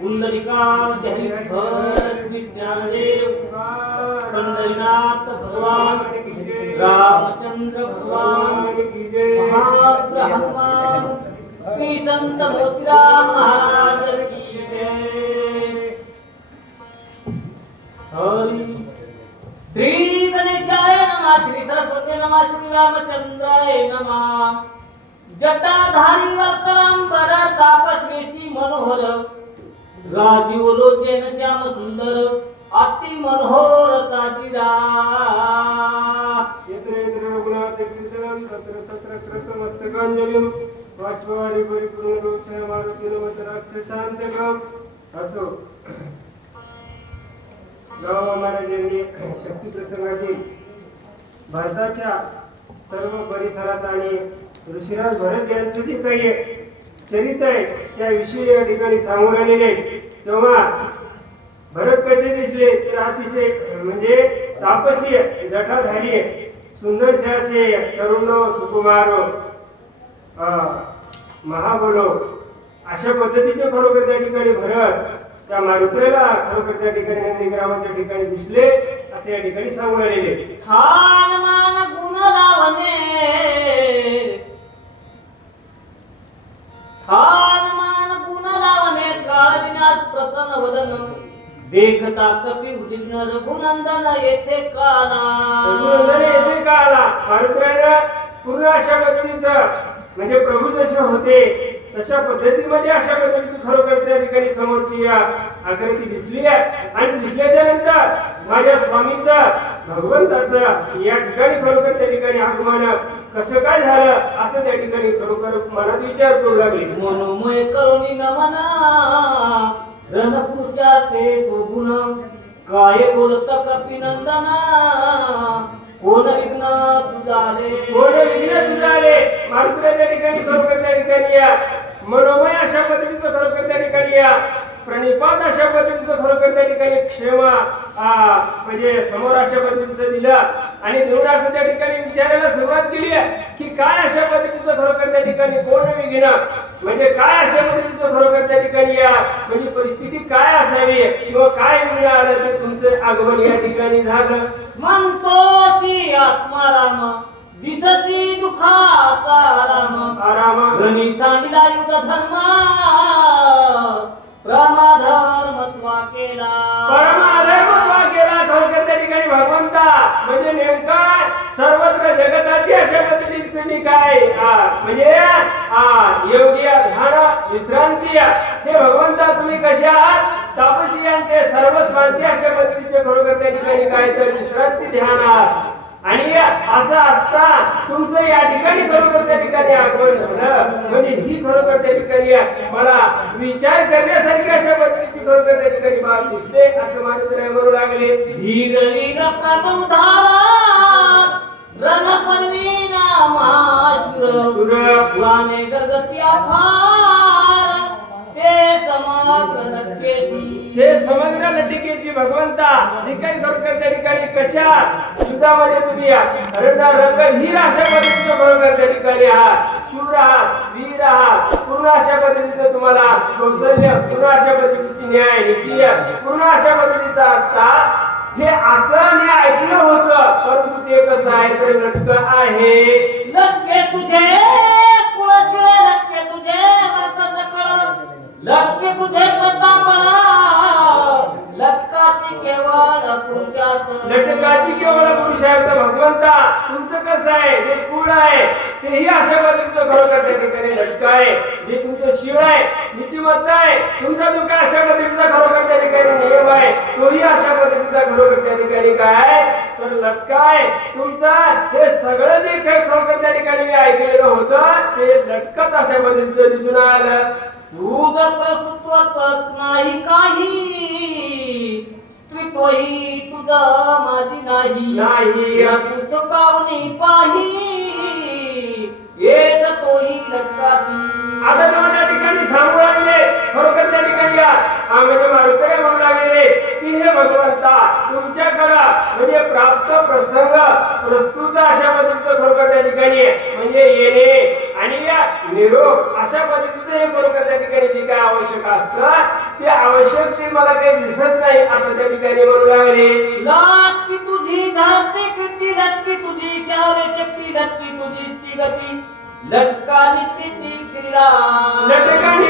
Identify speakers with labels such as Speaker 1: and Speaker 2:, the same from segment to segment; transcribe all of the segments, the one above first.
Speaker 1: पुंडलिकांत श्री पंढरीनाथ भगवान रामचंद्र भगवान श्री संत मोतीराम महाराज की जय। हरी। श्री गणेशाय नमः श्री सरस्वती नमः श्री रामचंद्राय नमः। जटाधारी वक्रांबर तापस्वेशी मनोहर. राजीव लोचन श्याम सुंदर अति मनोहर साजिरा
Speaker 2: यत्र यत्र रघुनाथ कीर्तनं तत्र तत्र कृतमस्तकाञ्जलिं बाष्पवारी परिपूर्णरूपेण मारुतीनमत राक्षसान्तकम् असो. गावा महाराजांनी शक्ती प्रसंगातील भारताच्या सर्व परिसरात आणि ऋषिराज भरत यांचं जे काही चरित्र आहे त्याविषयी या ठिकाणी सांगून आलेले तेव्हा भरत कसे दिसले? तर अतिशय म्हणजे तापसी जटाधारी आहे. सुंदरसे असे तरुण सुकुमार महाबलो. अशा पद्धतीचे खरोखर त्या ठिकाणी भरत त्या मारुतीला खरोखर त्या ठिकाणी नंदीग्रामाच्या ठिकाणी दिसले असे या ठिकाणी सांगून आलेले
Speaker 1: खान मान गुण लावणे. हनुमान मान गुण लावणे काळ विनाश प्रसन्न वदन. देखता कपी उदिग्न रघुनंदन येथे
Speaker 2: रघुनंदन
Speaker 1: काला
Speaker 2: येथे काला. पूर्ण अशा पद्धतीचं म्हणजे प्रभू जसे होते तशा पद्धतीमध्ये अशा पद्धतीची खरोखर त्या ठिकाणी समोरची या आकृती दिसली आहे. आणि दिसल्याच्या नंतर माझ्या स्वामीचा भगवंताचं या ठिकाणी खरोखर त्या ठिकाणी आगमन कसं काय झालं असं त्या ठिकाणी खरोखर मनात विचार करू लागले.
Speaker 1: मनोमय करुणी नमना ते शोभून काय बोलत कपी नंदना कोण विघ्न तुझाले?
Speaker 2: कोण विघ्न तुझाले? मारुतीला त्या ठिकाणी खरोखर त्या ठिकाणी या. मनोमय अशा पद्धतीचं खरोखर त्या ठिकाणी या. प्रणिपात अशा पद्धतीचं खरोखर त्या ठिकाणी क्षेम आ, म्हणजे समोर अशा पद्धतीचं दिलं. आणि देऊन असं त्या ठिकाणी विचारायला सुरुवात केली आहे की काय अशा पद्धतीचं खरोखर त्या ठिकाणी कोण विघ्न म्हणजे काय अशा पद्धतीचं खरोखर त्या ठिकाणी या म्हणजे परिस्थिती काय असावी किंवा काय विघ्न आलं ते तुमचं आगमन या ठिकाणी झालं?
Speaker 1: म्हणतोची आत्माराम दिससी दुखाचा राम
Speaker 2: आरामा.
Speaker 1: युग धर्मा प्रमाधर्मत्वा केला
Speaker 2: परमाधर्मत्वा केला खरोखर त्या ठिकाणी भगवंता. म्हणजे नेमका सर्वत्र जगताची अशा पद्धतीचं मी काय? म्हणजे योग्य ध्यान विश्रांती हे भगवंता तुम्ही कशा आहात? तापसियांचे सर्व स्वांचे अशा पद्धतीचे खरोखर त्या ठिकाणी काय तर विश्रांती ध्यान आहात. आणि असं असता तुमचं या ठिकाणी खरोखर त्या ठिकाणी आगमन झालं. म्हणजे ही खरोखर त्या ठिकाणी मला विचार करण्यासारखी अशा पद्धतीची खरोखर त्या ठिकाणी बाब दिसते. असं मारुतीराय म्हणू लागले.
Speaker 1: धीर रण गगत्या फार ते समग्र
Speaker 2: हे समग्र लटिकेची भगवंता. काही खरोखर त्या ठिकाणी कशा युद्धामध्ये तुम्ही रंगा रंगहीर अशा पद्धतीचं बरोबर त्या ठिकाणी आहात. शूर आहात वीर आहात. पूर्ण अशा पद्धतीचं तुम्हाला कौशल्य पूर्ण अशा पद्धतीची न्याय नीती पूर्ण अशा पद्धतीचा असता. हे असं मी ऐकलं होतं परंतु ते कसं आहे तर लटक आहे.
Speaker 1: लटके तुझे पुरुषात
Speaker 2: लटकाची गुरु साहेबचा भगवंता. तुमचं कसं आहे? जे कुळ आहे तेही अशा पद्धतीचं खरोखर त्या ठिकाणी लटक आहे. जे तुमचं शिव आहे नीतिमत्ता आहे तुमचा जो काय अशा पद्धतीचा खरोखर त्या ठिकाणी नियम आहे तोही अशा पद्धतीचा खरोखर त्या ठिकाणी काय आहे? तर लटकाय तुमचा हे सगळं जे काही खरोखर त्या ठिकाणी मी ऐकलेलं होतं ते लटकत अशा पद्धतीचं दिसून आलं.
Speaker 1: तुझ प्रस्तुत्वच नाही काय स्त्रीत्वही तुझ माझी नाही. चुकावणी पाही। येत तोही लटकाची।
Speaker 2: आता ठिकाणी सांगू लागले. खरोखर त्या ठिकाणी या आ, म्हणजे मारुतीने म्हणू लागले की हे भगवंता तुमच्याकडं म्हणजे प्राप्त प्रसंग प्रस्तुत अशा पद्धतीचं खरोखर त्या ठिकाणी. म्हणजे येणे आणि या निरोप अशा पद्धतीचं हे बरोबर त्या ठिकाणी जे काय आवश्यक असतं ते आवश्यक ते मला काही दिसत नाही असं त्या ठिकाणी म्हणू लागले.
Speaker 1: लटकी तुझी धार्मिक कृती लटकी तुझी शौर्य शक्ती लटकी तुझी ती गती. लटका निश्चिती श्रीराम.
Speaker 2: लटकाने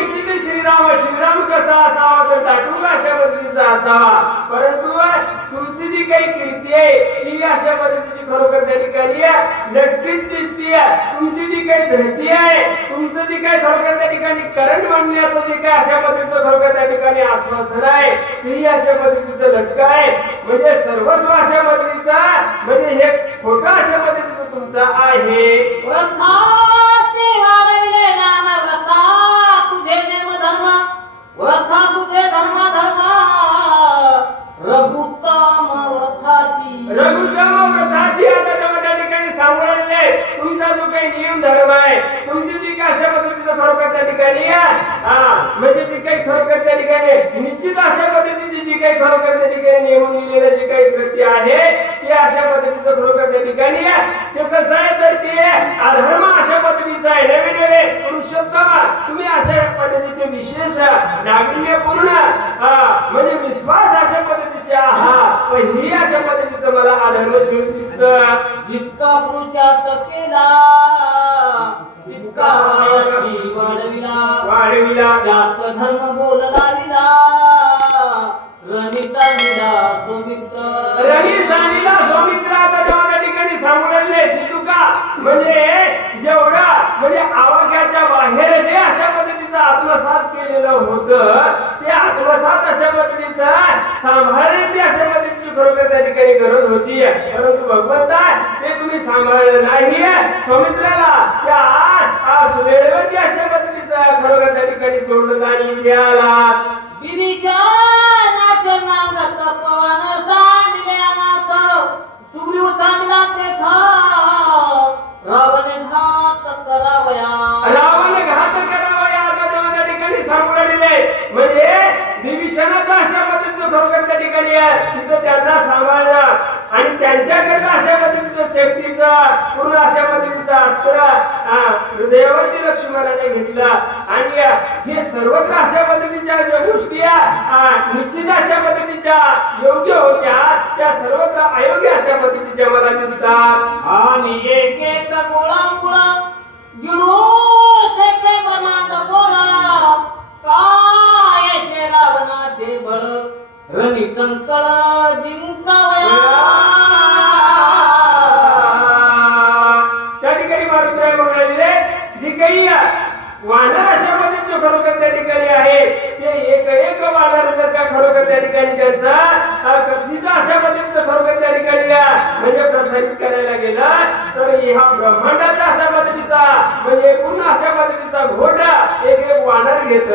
Speaker 2: चित शिवराम कसा असावा तर दाटूक अशा पद्धतीचा असावा? परंतु तुमची जी काही कीर्ती आहे ती अशा पद्धतीची खरोखर त्या ठिकाणी नक्कीच दिसतीये. तुमची जी काही धरती आहे तुमचं जी काही खरोखर त्या ठिकाणी करण म्हणण्याचं जे काही अशा पद्धतीचं खरोखर त्या ठिकाणी आश्वासन आहे ती अशा पद्धतीचं लटक आहे. म्हणजे सर्वस्व अशा पद्धतीचा म्हणजे हे खोटं अशा पद्धतीचं तुमचं आहे. विशेष नाविन्यपूर्ण. म्हणजे विश्वास अशा पद्धतीचे आहात पण ही अशा पद्धतीचं मला अधर्म शिव दिसतं.
Speaker 1: जितका पुरुषार्थ केला तितका वायाची वाढविला.
Speaker 2: वाढविला.
Speaker 1: शास्त्र धर्म बोलला विला रणिता विला सुमित्र.
Speaker 2: रवी सानीला सौमित्र आता जेव्हा त्या ठिकाणी सांगून राहिले चितुका म्हणजे जेवढा म्हणजे आवाक्याच्या बाहेर जे अशा पद्धतीचं आत्मसात केलेलं होतं ते आत्मसात अशा पद्धतीचा सांभाळण्याची अशा पद्धतीची खरोखर त्या ठिकाणी गरज होती. परंतु भगवंता ते तुम्ही सांभाळलं नाही. सौमित्राला त्या सुदैवती अशा पद्धतीचा खरोखर त्या ठिकाणी सोडलं आणि इथे आला आणि त्यांच्याकडनं अशा पद्धतीचं शक्तीचं पूर्ण अशा पद्धतीचा अस्त्र हा, हृदयावरती लक्ष्मणाने घेतलं. आणि हे सर्वत्र अशा पद्धतीच्या ज्या गोष्टी हा, निश्चित अशा पद्धतीच्या योग्य होत्या त्या सर्वत्र अयोग्य अशा पद्धतीच्या मला दिसतात.
Speaker 1: आणि एक एक गोळा गोळा गिळू. काय रावणाचे बळ? रणी संकळ जिंकावया.
Speaker 2: काही वानर अशामध्ये जो खरोखर त्या ठिकाणी आहे ते एक एक वानर जर का खरोखर त्या ठिकाणी त्यांचा कथित अशामध्ये पद्धतीचं खरोखर त्या ठिकाणी या म्हणजे प्रसारित करायला गेला तर ह्या ब्रह्मांडाचा अशा पद्धतीचा म्हणजे पूर्ण अशा पद्धतीचा घोटा एक एक वानर घेत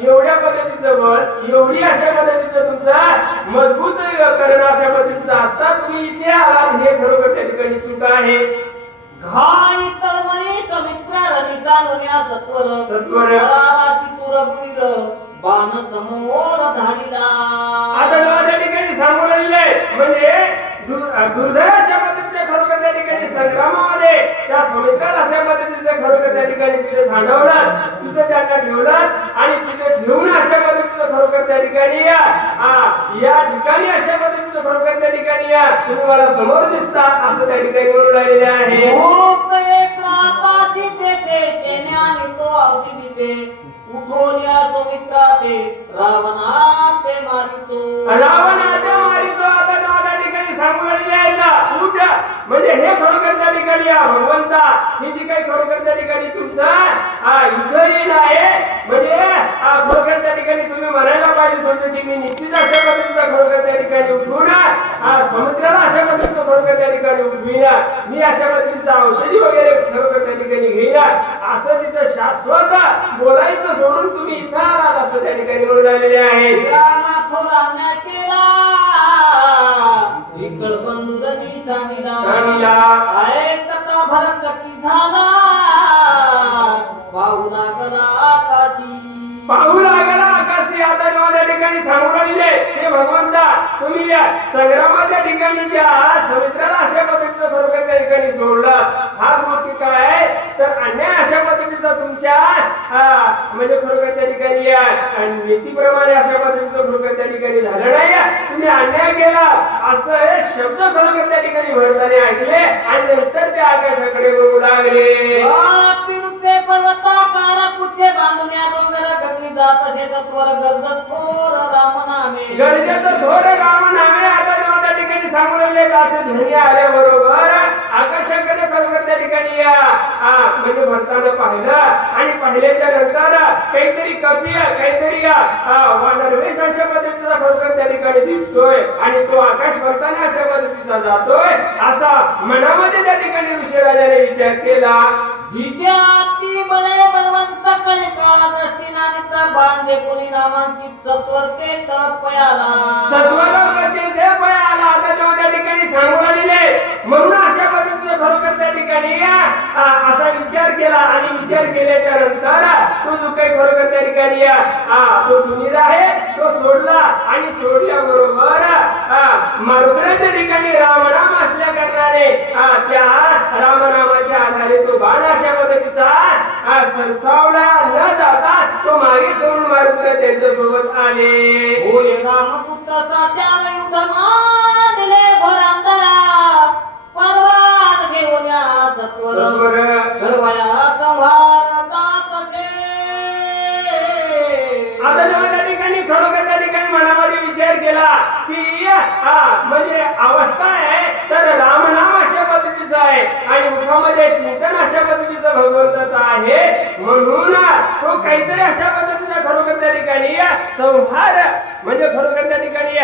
Speaker 2: एवढ्या पद्धतीचं बळ एवढी अशा पद्धतीचं तुमचा मजबूत करण अशा पद्धतीचं असता तुम्ही इथे आलात हे खरोखर त्या ठिकाणी चुका आहे.
Speaker 1: घाई तळमळी समित्र रणी सांगण्या सत्वर
Speaker 2: सत्वर.
Speaker 1: राशी पुरवीर बाण समोर धाडिला.
Speaker 2: आता जेव्हा त्या ठिकाणी सांगून राहिले म्हणजे खरोखर त्या ठिकाणी संग्रामामध्ये त्या समित्रात अशा पद्धतीचं खरोखर त्या ठिकाणी तिथे सांडवलं तिथे त्यांना ठेवलं आणि तिथे ठेवून अशा पद्धतीचं खरोखर त्या ठिकाणी या. या ठिकाणी अशा पद्धतीचं खरोखर त्या ठिकाणी या. तुम्ही मला समोर दिसता असं त्या ठिकाणी म्हणून राहिलेले आहे.
Speaker 1: तो ते उठोल्या सुमित्रा ते रावणा ते मारितो.
Speaker 2: रावण आता मारितो आता जेव्हा त्या ठिकाणी सांगून राहिलेले आहे ना, उठ म्हणजे हे खरोखर त्या ठिकाणी या भगवंता. ही जी काही खरोखर त्या ठिकाणी तुमचं आ, युद्ध येईल आहे म्हणजे आ, खरोखर त्या ठिकाणी तुम्ही म्हणायला पाहिजे होतं की मी निश्चित अशा पद्धतीचा खरोखर त्या ठिकाणी उठवून आ, समुद्राला अशा पद्धतीचं खरोखर त्या ठिकाणी उठवीन मी अशा पद्धतीचं औषधी वगैरे खरोखर त्या ठिकाणी घेईन असं तिथं शाश्वत बोलायचं सोडून तुम्ही इथं आलात असं त्या ठिकाणी म्हणून राहिलेले आहे.
Speaker 1: केला सांगिला
Speaker 2: सांगिला.
Speaker 1: ऐकता भरत झाला? पाहू लागला आकाशी.
Speaker 2: पाहू लागला आकाशी. आता जेव्हा त्या ठिकाणी सांगून राहिले हे भगवंता तुम्ही या संग्रामाच्या ठिकाणी ज्या समुद्राला अशा पद्धतीचं खरोखर त्या ठिकाणी सोडलं. हाच गोष्टी काय? तर अन्याय अशा पद्धतीचा तुमच्या म्हणजे खरोखर त्या ठिकाणी या. नीतीप्रमाणे अशा पद्धतीचं खरोखर त्या ठिकाणी झालं नाही तुम्ही अन्याय केला. असं हे शब्द खरोखर त्या ठिकाणी भरताने ऐकले आणि नंतर ते आकाशाकडे बघू लागले.
Speaker 1: पिरुपे पर्वता कारा कुचे बांधण्या डोंगर गगनी जात असे सत्वर गरजत थोर राम नामे
Speaker 2: गरजेचं थोर राम नामे आता जेव्हा त्या ठिकाणी लागले असे ध्वनी आल्याबरोबर खरोखर त्या ठिकाणी या. म्हणजे भरताना पाहिलं. आणि पाहिल्याच्या नंतर काहीतरी कपी काहीतरी या, आ, वानरवेश अशा पद्धतीचा खरोखर त्या ठिकाणी दिसतोय. आणि तो आकाश भरताना अशा पद्धतीचा जातोय. असा मनामध्ये त्या ठिकाणी ऋषीराजाने विचार केला.
Speaker 1: दिशाती बळे बलवंत कळे काळा दृष्टीनानित बांधे कोणी नामांकित सत्वर ते तपयाला
Speaker 2: सत्वरामध्ये ते पय आला आता तेव्हा त्या ठिकाणी सांगून आलेले म्हणून अशा पद्धतीचं खरोखर त्या ठिकाणी आ, असा विचार केला आणि विचार केल्याच्यानंतर तो जो काही ठिकाणी आ, तो सुनील आहे तो सोडला आणि सोडल्याबरोबर मारुद्राच्या ठिकाणी रामनाम असल्या कारणाने आ, त्या रामनामाच्या आधारे तो बाण अशा पद्धतीचा सरसावला न जाता तो मागे सोडून मारुद्र त्यांच्यासोबत आले.
Speaker 1: होय रामपुत्र साच्याला युद्ध मानले घोरांतरा पर्वात घेऊन या सत्वर. संहार
Speaker 2: केला की म्हणजे अवस्था आहे तर रामनाम अशा पद्धतीचं आहे. आणि मुखामध्ये चिंतन अशा पद्धतीचं भगवंताचं आहे. म्हणून तो काहीतरी अशा पद्धतीचा खरोखर त्या ठिकाणी संहार म्हणजे खरोखर त्या ठिकाणी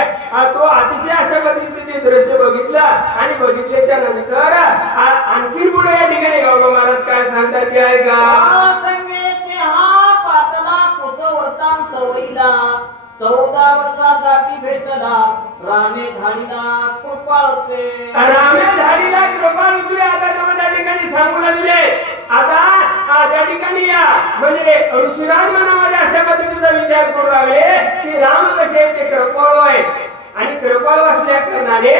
Speaker 2: तो अतिशय अशा पद्धतीचं ते दृश्य बघितलं. आणि बघितल्याच्या नंतर आणखीन पुढे या ठिकाणी बाबा महाराज काय सांगतात की आहे का
Speaker 1: हा पातला कुसवतांत वैला चौदा साठी भेटला रामे धाडीला कृपाळते
Speaker 2: रामे धाडीला कृपाळ उतरे आता जेव्हा त्या ठिकाणी सांगू लागले. आता त्या ठिकाणी या. म्हणजे ऋषीराज मनामध्ये अशा पद्धतीचा विचार करू लागले की राम कसे ते कृपाळ आहे आणि कृपाळ असल्या कारणाने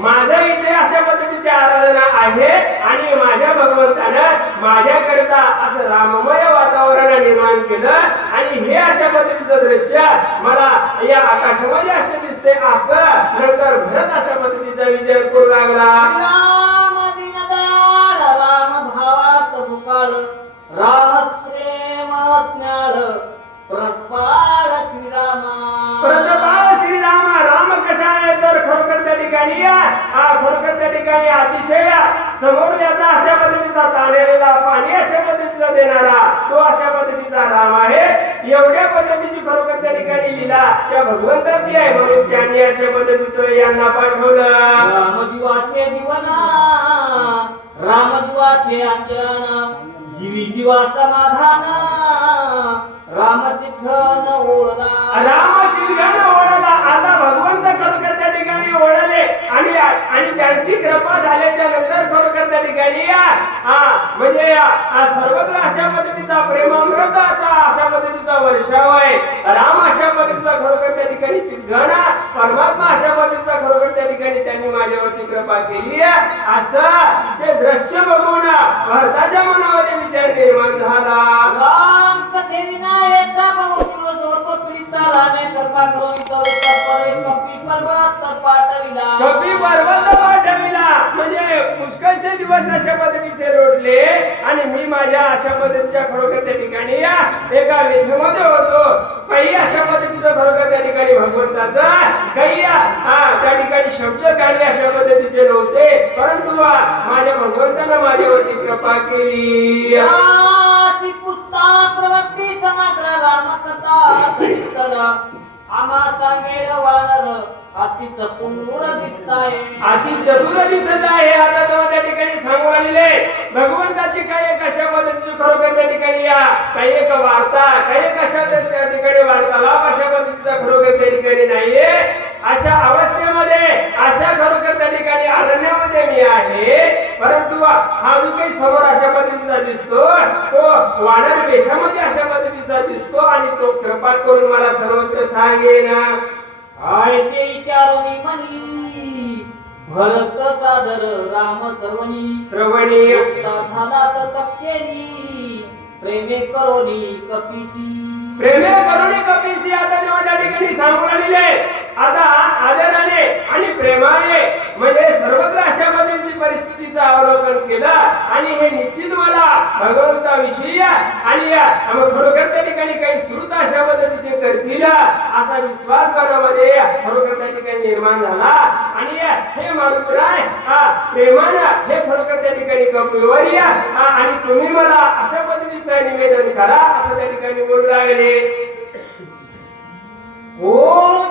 Speaker 2: माझ्या इथे अशा पद्धतीची आराधना आहे आणि माझ्या भगवंतानं माझ्याकरिता असं राममय वातावरण निर्माण केलं. आणि हे अशा पद्धतीचं दृश्य मला या आकाशामध्ये असं दिसते असं नंतर भरत अशा पद्धतीचा विचार करू लागला. ठिकाणी अतिशय समोर त्याचा अशा पद्धतीचा ताणलेला पाणी अशा पद्धतीचा देणारा तो अशा पद्धतीचा राम आहे. एवढ्या पद्धतीची खरोखर त्या ठिकाणी लिला त्या भगवंताची आहे म्हणून त्यांनी अशा पद्धतीचं यांना पाठवलं.
Speaker 1: राम जीवाचे जीवना राम जीवाचे अंजन जीवी जीवा समाधान राम चित्तन ओळला.
Speaker 2: राम चिंतन ओढला आता भगवंत खरोखर त्या ठिकाणी ओढले आणि आणि त्यांची कृपा झाल्याच्यानंतर खरोखर त्या ठिकाणी या. हा म्हणजे सर्वत्र अशा पद्धतीचा प्रेमामृताचा अशा पद्धतीचा वर्षाव आहे. राम अशा पद्धतीचा खरोखर त्या ठिकाणी चिंतन परमात्मा अशा पद्धतीचा खरोखर त्या ठिकाणी त्यांनी माझ्यावरती कृपा केली आहे. असं ते दृश्य बघून भरताच्या मनामध्ये विचार निर्माण झाला.
Speaker 1: रामे कृपा करून परे कपी पर्वत पाठविला.
Speaker 2: कपी पर्वत पाठविला. म्हणजे पुष्कळशे दिवस अशा पद्धतीचे लोटले आणि मी माझ्या अशा पद्धतीच्या खरोखर त्या ठिकाणी या. एका व्यथेमध्ये होतो. काही अशा पद्धतीचं खरोखर त्या ठिकाणी भगवंताचा काही या, हा त्या ठिकाणी शब्द काही अशा पद्धतीचे नव्हते परंतु माझ्या भगवंतानं माझ्यावरती कृपा केली.
Speaker 1: याची समग्र रामकथा सविस्तर. आम्हा सांगेल वानर अति चतुर दिसताय.
Speaker 2: अति चतुर दिसत आहे. आता जेव्हा त्या ठिकाणी सांगू आलेले भगवंताची काही एक अशा पद्धतीची खरोखर त्या ठिकाणी या? काही एक वार्ता काही कशा त्या ठिकाणी वार्तालाप अशा पद्धतीचा खरोखर त्या ठिकाणी नाहीये? अशा अवस्थेमध्ये अशा खरोखर त्या ठिकाणी अरण्यामध्ये मी आहे. परंतु हा जो काही समोर अशा पद्धतीचा दिसतो तो वानर वेशामध्ये अशा पद्धतीचा दिसतो आणि तो कृपा करून मला सर्वत्र सांगेन
Speaker 1: आयसे विचारुनी मनी भरत सादर राम सर्वनी
Speaker 2: श्रवणीय
Speaker 1: झाला तर तक्षेनी प्रेमे करोनी कपिशी.
Speaker 2: प्रेमे करुणे कपीशी आता जेव्हा त्या ठिकाणी सांगून आलेले आता आदराने आणि प्रेमाने म्हणजे सर्वत्र अशा पद्धतीची परिस्थितीचं अवलोकन केलं आणि हे निश्चित मला भगवंताविषयी आणि खरोखर त्या ठिकाणी काही श्रुत अशा पद्धतीचे करतील असा विश्वास मनामध्ये खरोखर त्या ठिकाणी निर्माण झाला. आणि हे मारुतराय हा, प्रेमानं हे खरोखर त्या ठिकाणी कपिवर या हा, आणि तुम्ही मला अशा पद्धतीचं निवेदन करा असं त्या ठिकाणी बोलू लागले.
Speaker 1: ओम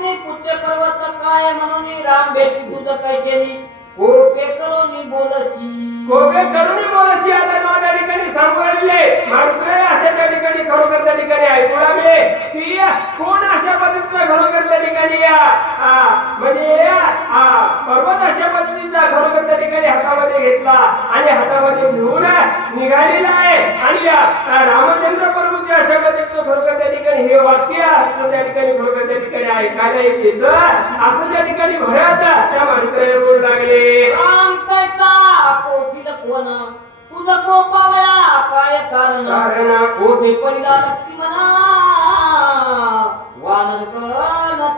Speaker 1: नाशी कोठुनी पर्वत काय म्हणून राम भेटी तुझ कैशेनी कोपे करोनी बोलसी.
Speaker 2: कोपे करुणी बोलसी आता जेव्हा त्या ठिकाणी सांगू राहिले मारुतराय अशा त्या ठिकाणी खरोखर त्या ठिकाणी ऐकू लागले की कोण अशा पद्धतीचा खरोखर त्या ठिकाणी या? म्हणजे पर्वत अशा पद्धतीचा खरोखर त्या ठिकाणी हातामध्ये घेतला आणि हातामध्ये घेऊन निघालेला आहे. आणि रामचंद्र प्रभूचे अशा पद्धतीचं खरोखर त्या ठिकाणी हे वाक्य असं त्या ठिकाणी खरोखर त्या ऐकायला येत असं त्या ठिकाणी भरत त्या मारुतराय बोलू लागले.
Speaker 1: कोठील कोण? तुझ कोपावया काय कारण?
Speaker 2: कारण
Speaker 1: कोठे. पडिला लक्ष्मणा. वानर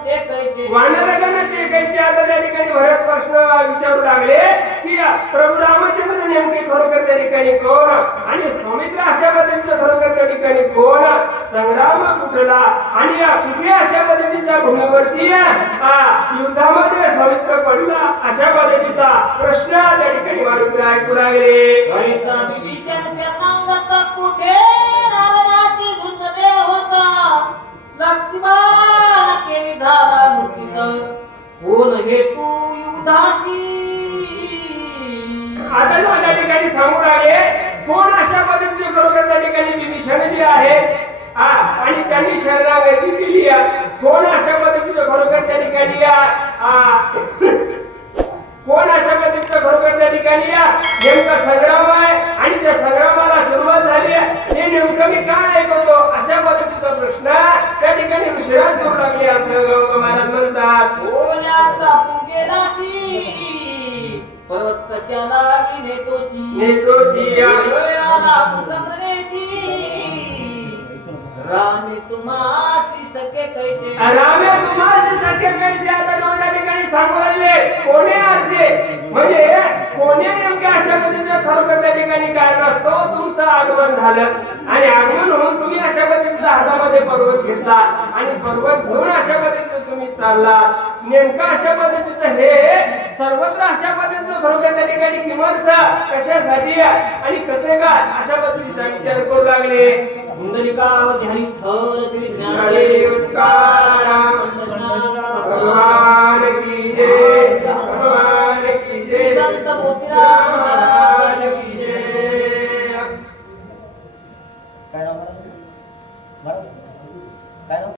Speaker 1: ते कैचे
Speaker 2: वानरगण ते कैसे आता त्या ठिकाणी भरत प्रश्न विचारू लागले की प्रभू रामचंद्र नेमके खरोखर त्या ठिकाणी कोण? आणि सौमित्र अशा पद्धतीचं खरोखर त्या ठिकाणी कोण? संग्राम कुठला? आणि या कुठे अशा पद्धतीच्या भूमीवरती युद्धामध्ये सौमित्र पडला? अशा पद्धतीचा प्रश्न त्या ठिकाणी मारुती ऐकू लागले.
Speaker 1: कुठे? लक्ष्मण केली धारा मुठीत कोण हे तू
Speaker 2: युधासी आता माझ्या ठिकाणी समोर आले कोण अशा पद्धतीचे खरोखर त्या ठिकाणी विभीषण जी आहे आणि त्यांनी शरणागती केली कोण अशा पद्धतीचं खरोखर त्या ठिकाणी या कोण अशा पद्धतीचं खरोखर त्या ठिकाणी या नेमका संग्राम
Speaker 1: नेतोसी
Speaker 2: नेतोसी या.
Speaker 1: राम संग्रेशी रामे तुम्हासी सखे कैचे
Speaker 2: रामे तुम्हाला सख्य कैसे आता दोन त्या ठिकाणी सांगू लागले कोणे अर्थे म्हणजे कोणी नेमक्या अशा पद्धतीने खरोखर त्या ठिकाणी काय नसतो तुमचं आगमन झालं. आणि आगमन होऊन तुम्ही अशा पद्धतीचा हातामध्ये पर्वत घेतला. आणि पर्वत घेऊन अशा पद्धतीने तुम्ही चालला. नेमकं अशा पद्धतीचं हे सर्वत्र अशा पद्धतीचं खरोखर त्या ठिकाणी किंमत कशासाठी आणि कसे का अशा पद्धतीचा विचार करू लागले.
Speaker 1: कुंडलिकावध्यानी थोर श्री ज्ञानदेव भगवान
Speaker 2: की जय. संत
Speaker 1: मोतीराम महाराज की जय
Speaker 3: काय नाव काय नाव